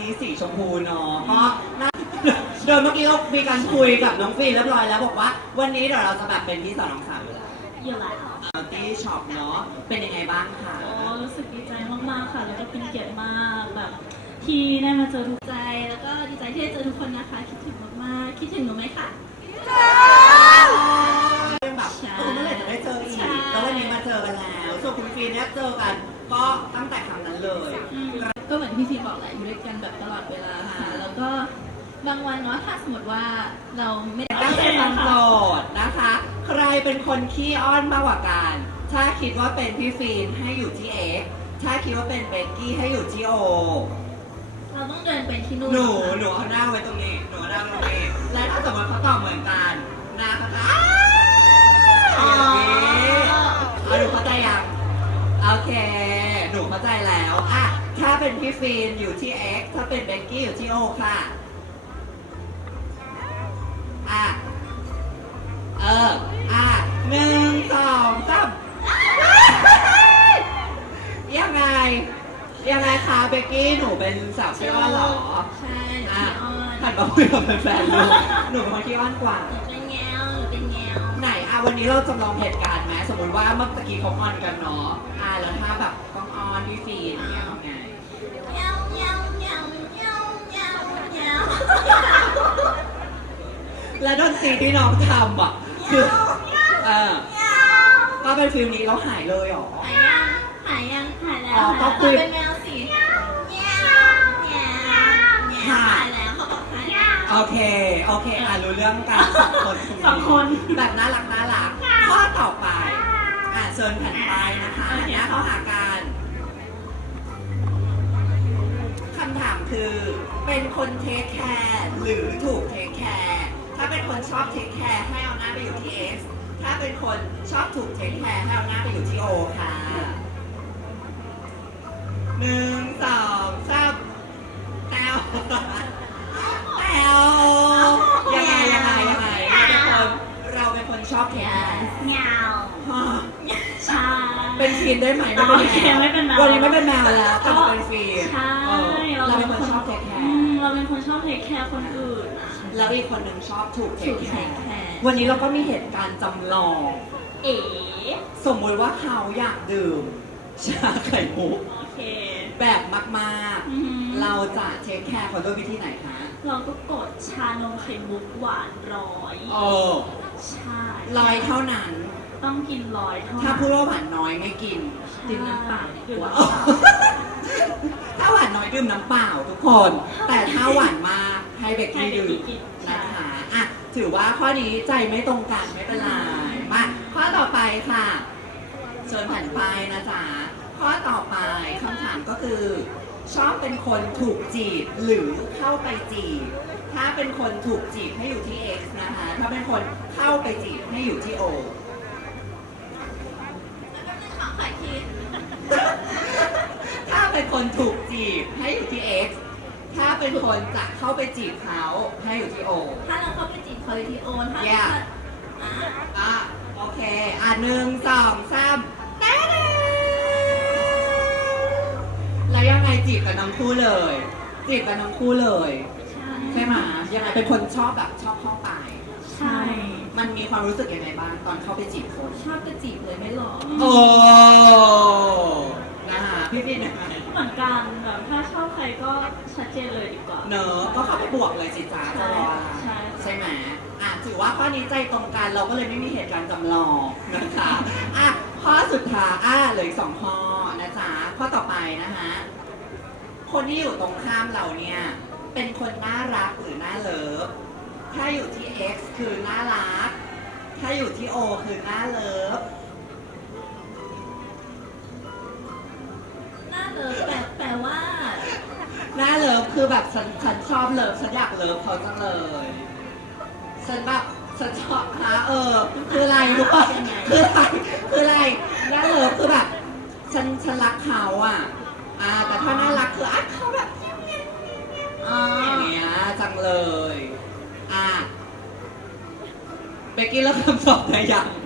ดีรักนี้สีชมพูเนาะเพราะน่าโดยเมื่อกี้เรามีการคุยกับน้องฟีนเรียบร้อยแล้วบอกว่า วันนี้เดี๋ยวเราจะแบบเป็นพี่สาวน้องสาวอยู่แล้วอยู่แล้วอัลตี้ช็อปเนาะเป็นยังไงบ้างคะโอ้รู้สึกดีใจมากๆค่ะ แล้วก็เป็นเกียรติมากแบบ ที่ได้มาเจอทุกใจแล้วก็ดีใจที่ได้เจอทุกคนนะคะ คิดถึงมากๆคิดถึงหนูไหมคะเป็นแบบใช่เออเมื่อไหร่จะได้เจออีกใช่แล้ววันนี้มาเจอกันแล้วส่วนคุณฟีนเนี่ยเจอกัน ก็ตั้งแต่ครั้งนั้นเลยอืม ก็เหมือนที่พี่บอกแหละอยู่ด้วยกันแบบตลอดเวลาค่ะ แล้วก็บางวันเนาะถ้าสมมติว่าเราไม่ได้ตั้งใจฟังโจทย์นะคะ ใครเป็นคนขี้อ้อนมากกว่ากัน ถ้าคิดว่าเป็นพี่ฟีนให้อยู่ที่เอ็กซ์ถ้าคิดว่าเป็นเบกกี้ให้อยู่ที่โอ เราต้องเดินไปที่นู่นหนูค่ะหนูเอาหน้าไว้ตรงนี้ หนูเอาหน้าไว้ตรงนี้ และถ้าสมมติเขาตอบเหมือนกันหน้าเขาจะอ้าวอย่างนี้เอาหนูเข้าใจยัง โอเค หนูเข้าใจแล้วอะ ถ้าเป็นพี่ฟีนอยู่ที่ X ถ้าเป็นเบกกี้อยู่ที่ O ค่ะ อะ เออ อะหนึ่งสองสามยังไง ยังไงคะเบกกี้หนูเป็นสาวขี้อ้อนเหรอ ใช่อะพี่อ้อนหันมาคุยกับแฟนๆลูกหนูเป็นคนขี้อ้อนกว่า หนูเป็นแงวหนูเป็นแงวไหนอะวันนี้เราจำลองเหตุการณ์ไหมสมมติว่าเมื่อกี้เขาออนกันเนาะอะแล้วถ้าแบบต้อง และดนตรีที่น้องทำอะคือเออก็เป็นฟิลนี้แล้วหายเลยเหรอ หายยังหายยังหายแล้วอ๋อหายก็แล้วคือ เป็นแมวสิแงวแงวแงวหายแล้วเขาบอกหายแล้ว โอเค โอเคอะรู้เรื่องการสองคนสองคน แบบน่ารักน่ารักข้อต่อไป อะเชิญแผ่นไปนะคะโอเคนะเข้าหากันคำถามคือ เป็นคนเทคแคร์หรือถูกเทคแคร์ ถ้าเป็นคนชอบเทคแคร์ให้เอาหน้าไปอยู่ที่ X ถ้าเป็นคนชอบถูกเทคแคร์ให้เอาหน้าไปอยู่ที่ O ค่ะหนึ่งสองสามแอลแอลยังไงยังไงยังไงเราเป็นคนเราเป็นคนชอบเทคแคร์แงวใช่เป็นฟีนได้ไหมอ๋อโอเคไม่เป็นแมววันนี้ไม่เป็นแมวแล้วแต่เป็นฟีนใช่เออเราเป็นคนชอบเทคแคอืร์มเราเป็นคนชอบเทคแคร์คนอื่นอะ แล้วอีกคนหนึ่งชอบถูกเทถูคกแคเทคร์แคร์วันนี้เราก็มีเหตุการณ์จำลอง เอ๋สมมุติว่าเขาอยากดื่ม ชาไข่มุกโอเค แบบมากอือหือ ๆ เราจะเทคแคร์เขาด้วยวิธีไหนคะเราก็กดชานมไข่มุกหวานร้อยเออใช่ลอยเท่านั้น ต้องกินร้อยเท่านั้นถ้าพูดว่าหวานน้อยไม่กินดื่มน้ำเปล่าดีกว่า ถ้าหวานน้อยดื่มน้ำเปล่าทุกคน แต่ถ้าหวานมาก ให้เบกให้กี้เด็กดื่มกินนะใช่คะอะถือว่าข้อนี้ใจไม่ตรงกันไม่เป็นไรมาข้อต่อไปค่ะ เชิญผ่านไปนะจ๊ะข้อต่อไปคำถามก็คือ ชอบเป็นคนถูกจีบหรือเข้าไปจีบ ถ้าเป็นคนถูกจีบให้อยู่ที่ X นะคะ ถ้าเป็นคนเข้าไปจีบให้อยู่ที่ O ขอขอคิดถ้าเป็นคนถูกจีบให้อยู่ที่ X ถ้าเป็นคนจะเข้าไปจีบเขาให้อยู่ที่ O ถ้าเราเข้าไปจีบเขาที่โอนถ้า Yeah อะอะโอเค อะหนึ่งสองสามแต๊ดแล้วยังไงจีบกันทั้งคู่เลย จีบกันทั้งคู่เลย ใช่ใช่ไหมยังไงเป็นคนชอบแบบชอบเข้าไป ใช่ มันมีความรู้สึกยังไงบ้างตอนเข้าไปจีบคน ชอบจะจีบเลยไม่หรอ โอ้ นะคะพี่พี่นะคะ เหมือนกันแบบถ้าชอบใครก็ชัดเจนเลยดีกว่า เนอะก็เข้าไปบวกเลยสิจ้าจะรออะไรใช่ ใช่ไหมอะถือว่าข้อนี้ใจตรงกันเราก็เลยไม่มีเหตุการณ์จำลองนะคะอะข้อสุดท้ายอะเหลืออีกสองข้อนะจ๊ะข้อต่อไปนะคะคนที่อยู่ตรงข้ามเราเนี่ย เป็นคนน่ารักหรือน่าเลิฟถ้าอยู่ที่ X คือน่ารัก ถ้าอยู่ที่ O คือน่าเลิฟ เลยแปลแปลว่าหน้าเลิฟคือแบบฉันฉันชอบเลิฟฉันอยากเลิฟเขาจังเลยฉันแบบฉันชอบฮะเออ คืออะไรรู้ป่ะคืออะไรคืออะไรหน้าเลิฟคือแบบฉันฉันรักเขาอะ อ่า แต่ถ้าน่ารักคืออะเขาแบบอ๋ออย่างเงี้ยจังเลย อะเบกกี้เลิกคำตอบได้ยังอ่า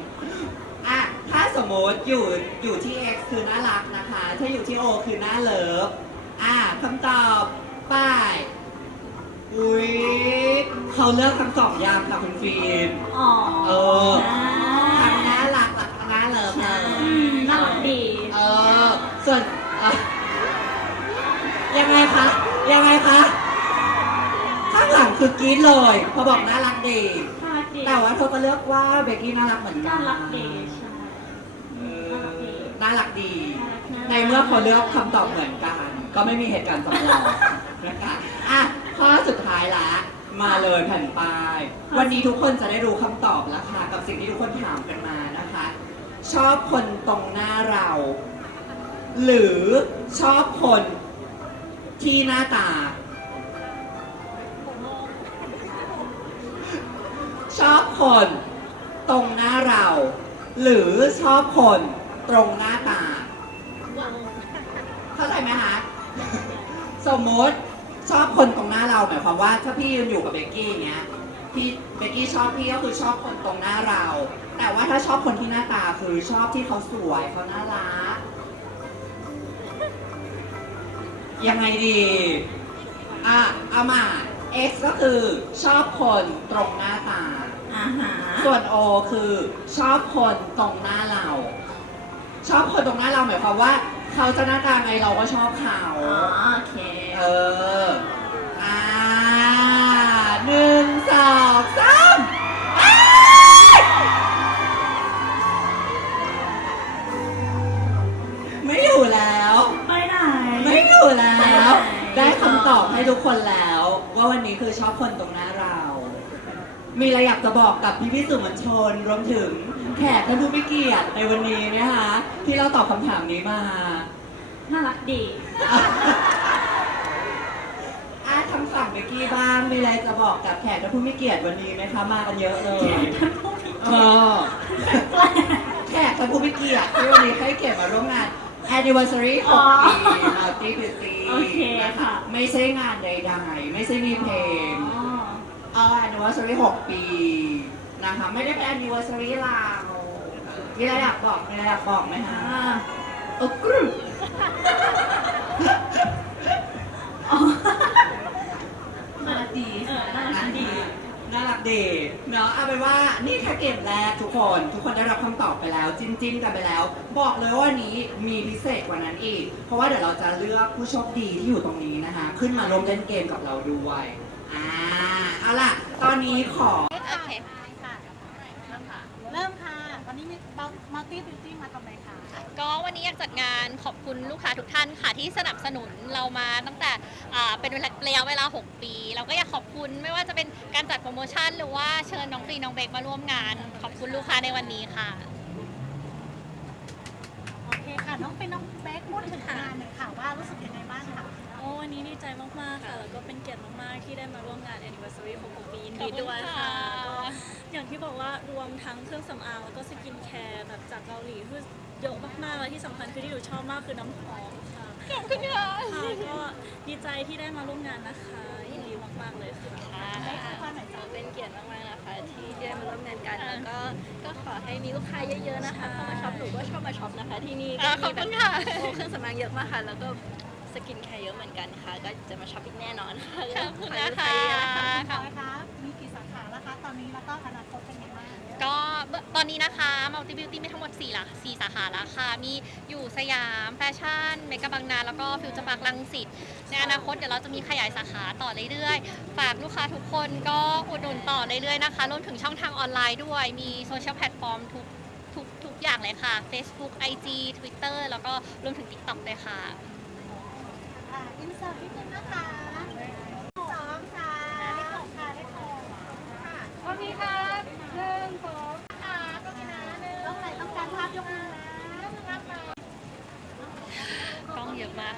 มมติอยู่อยู่ที่ x คือน่ารักนะคะ ถ้าอยู่ที่ o คือน่าเลิฟอ่าคำตอบป้ายอุ้ยเขาเลือกทั้งสองยามค่ะคุณฟีนอ๋อเออทั้งน่ารักกับน่าเลิฟเลอืยน่ารักดี เออส่วนยังไงคะ ยังไงคะ ข้างหลังคือกรี๊ดเลย พอบอกน่ารักดีแต่ว่าเธอก็เลือกว่าเบกกี้น่ารักเหมือนกันน่ารักดีใช่ น่ารักดี ในเมื่อเขาเลือกคำตอบเหมือนกัน ก็ไม่มีเหตุการณ์จำลองนะคะอะข้อสุดท้ายละ มาเลยแผ่นป้าย วันนี้ทุกคนจะได้รู้คำตอบแล้วค่ะ กับสิ่งที่ทุกคนถามกันมานะคะ ชอบคนตรงหน้าเรา หรือชอบคนที่หน้าตา ชอบคนตรงหน้าเรา หรือชอบคน ตรงหน้าตา เข้าใจไหมคะสมมติชอบคนตรงหน้าเราหมายความว่า ถ้าพี่ยืนอยู่กับเบกกี้เนี้ยพี่เบกกี้ชอบพี่ก็คือชอบคนตรงหน้าเรา แต่ว่าถ้าชอบคนที่หน้าตาคือชอบที่เขาสวยเขาน่ารักยังไงดีอะเอามา X ก็คือชอบคนตรงหน้าตาอ่าฮะส่วน O คือชอบคนตรงหน้าเรา ชอบคนตรงหน้าเราหมายความว่า เขาจะหน้าตาไงเราก็ชอบเขา อ๋อ มีอะไรอยากจะบอกกับพี่พี่ๆสื่อมวลชน รวมถึงแขกท่านผู้มีเกียรติในวันนี้นะคะที่เราตอบคำถามนี้มา น่ารักดี อาทางฝั่งเบกกี้บ้างมีอะไรจะบอกกับแขกท่านผู้มีเกียรติวันนี้ไหมคะมากันเยอะเลยท่านผู้มีเออแขกท่านผู้มีเกียรติที่วันนี้ให้เกียรติมาร่วมงาน anniversary อ๋อ6ปี multi beauty โอเคค่ะ ไม่ใช่งานใดๆไม่ใช่มีเพลง อ๋อ เอา anniversary 6ปีนะคะ ไม่ได้เป็น anniversary เรามีอะไรอยากบอกมีอะไรอยากบอกไหมคะอ่าโอ้กรึบอ๋อน่ารักดีเออน่ารักดีน่ารักดีเนาะเอาเป็นว่านี่แค่เกมแรกทุกคนทุกคนได้รับคำตอบไปแล้วจิ้มจิ้มกันไปแล้ว บอกเลยว่าวันนี้มีพิเศษกว่านั้นอีก เพราะว่าเดี๋ยวเราจะเลือกผู้โชคดีที่อยู่ตรงนี้นะคะ ขึ้นมาร่วมเล่นเกมกับเราด้วย อ่าเอาล่ะ ตอนนี้ขอ โอเคค่ะ เริ่มค่ะ เริ่มค่ะ วันนี้มีมัลติบิวตี้มาทำอะไรคะก็วันนี้อยากจัดงานขอบคุณลูกค้าทุกท่านค่ะ ที่สนับสนุนเรามาตั้งแต่อ่าเป็นระยะเวลา 6 ปี เราก็อยากขอบคุณไม่ว่าจะเป็นการจัดโปรโมชั่น หรือว่าเชิญน้องฟรีน้องเบกมาร่วมงาน ขอบคุณลูกค้าในวันนี้ค่ะ โอเคค่ะ น้องเป็นน้องเบคพูดถึงงานหน่อยค่ะว่ารู้สึกยังไงบ้างค่ะโอ้วันนี้ดีใจมาก ๆ ค่ะ แล้วก็เป็นเกียรติมาก ๆ ที่ได้มาร่วมงาน anniversary ของผมปียินดีด้วยค่ะขอบคุณค่ะ ก็อย่างที่บอกว่ารวมทั้งเครื่องสำอางแล้วก็สกินแคร์แบบจากเกาหลีคือเยอะมาก ๆ และที่สำคัญคือที่หนูชอบมากคือน้ำหอมค่ะขอบคุณค่ะค่ะก็ดีใจที่ได้มาร่วมงานนะคะยินดีมาก ๆ เลยค่ะ เป็นเกียรติมากๆนะคะที่ได้มาร่วมงานกันแล้วก็ก็ขอให้มีลูกค้าเยอะๆนะคะเข้ามาช็อปหนูก็ชอบมาช็อปนะคะ ที่นี่ก็อ่าขมีอบแบคุบณค่ะ โอ้เครื่องสำอางเยอะมากค่ะ แล้วก็ สกินแคร์เยอะเหมือนกันค่ะ ก็จะมาช็อปอีกแน่นอนค่ะขอบคุณขอให้นะลูกคะค้าเยอะๆนะคะขอบคุณค่ะมีกี่สาขาแล้วคะตอนนี้แล้วก็อนาคตเป็นยังไงบ้างก็ตอนนี้นะคะ Multi Beauty มีทั้งหมด4ละ4สาขาแล้วค่ะ มีอยู่สยามแฟชั่น เมกะบางนาแล้วก็ฟิวเจอร์พาร์คลังสิตในอนาคตเดี๋ยวเราจะมีขยายสาขาต่อเรื่อยๆ ฝากลูกค้าทุกคนก็อุดหนุนต่อเรื่อยๆนะคะรวมถึงช่องทางออนไลน์ด้วย มีโซเชียลแพลตฟอร์มทุกทุกทุกอย่างเลยค่ะ Facebook IG Twitter แล้วก็รวมถึง TikTok เลยค่ะ อ่าอินเสิร์ตนิดนึงนะคะสองค่ะได้ของค่ะขหกค่ะโอเคค่ะหนึ่งสองค่ะก็มีนะหนึ่งต้องไหนต้องการภาพยกมือนะยกมือรับมากล้องเยอะมาก